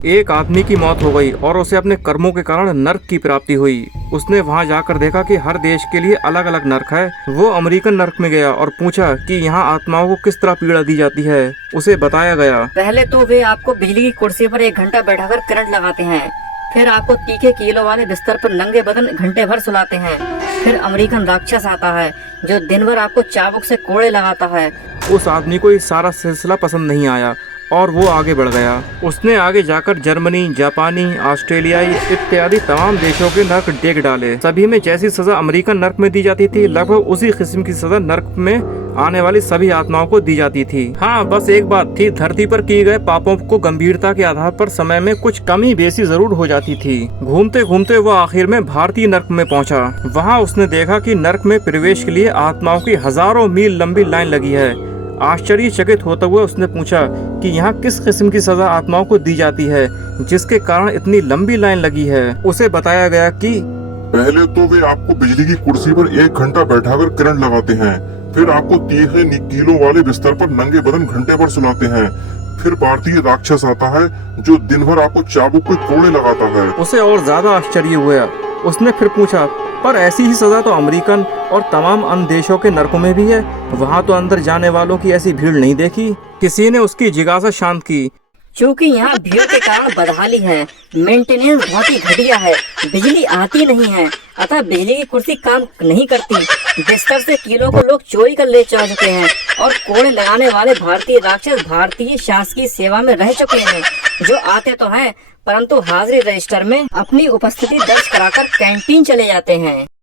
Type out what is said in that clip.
एक आदमी की मौत हो गई और उसे अपने कर्मों के कारण नर्क की प्राप्ति हुई। उसने वहां जाकर देखा कि हर देश के लिए अलग अलग नर्क है। वो अमेरिकन नर्क में गया और पूछा कि यहाँ आत्माओं को किस तरह पीड़ा दी जाती है। उसे बताया गया, पहले तो वे आपको बिजली की कुर्सी पर 1 घंटा बैठाकर करंट लगाते हैं, फिर आपको तीखे कीलों वाले बिस्तर पर नंगे बदन घंटे भर सुलाते हैं। फिर अमेरिकन राक्षस आता है जो दिन भर आपको चाबुक से कोड़े लगाता है। उस आदमी को ये सारा सिलसिला पसंद नहीं आया और वो आगे बढ़ गया। उसने आगे जाकर जर्मनी, जापानी, ऑस्ट्रेलियाई इत्यादि तमाम देशों के नर्क देख डाले। सभी में जैसी सजा अमेरिकन नर्क में दी जाती थी, लगभग उसी किस्म की सजा नर्क में आने वाली सभी आत्माओं को दी जाती थी। हाँ, बस एक बात थी, धरती पर किए गए पापों को गंभीरता के आधार पर समय में कुछ कमी बेसी जरूर हो जाती थी। घूमते घूमते वो आखिर में भारतीय नर्क में पहुंचा। वहाँ उसने देखा कि नर्क में प्रवेश के लिए आत्माओं की हजारों मील लंबी लाइन लगी है। आश्चर्यचकित होते हुए उसने पूछा कि यहाँ किस किस्म की सजा आत्माओं को दी जाती है जिसके कारण इतनी लंबी लाइन लगी है। उसे बताया गया कि पहले तो वे आपको बिजली की कुर्सी पर 1 घंटा बैठाकर करंट लगाते हैं, फिर आपको तीखे कीलों वाले बिस्तर पर नंगे बदन घंटे भर सुलाते हैं, फिर भारतीय राक्षस आता है जो दिन भर आपको चाबुक के कोड़े लगाता है। उसे और ज्यादा आश्चर्य हुआ। उसने फिर पूछा, पर ऐसी ही सजा तो अमेरिकन और तमाम अन्य देशों के नर्कों में भी है, वहाँ तो अंदर जाने वालों की ऐसी भीड़ नहीं देखी। किसी ने उसकी जिज्ञासा शांत की। चूँकि यहाँ भीड़ के कारण बदहाली है, मेंटेनेंस बहुत ही घटिया है, बिजली आती नहीं है, अतः बिजली की कुर्सी काम नहीं करती। बिस्तर से कीलों को लोग चोरी कर ले जा चुके हैं और कोड़े लगाने वाले भारतीय राक्षस भारतीय शासकीय सेवा में रह चुके हैं, जो आते तो हैं परंतु हाजिरी रजिस्टर में अपनी उपस्थिति दर्ज कराकर कैंटीन चले जाते हैं।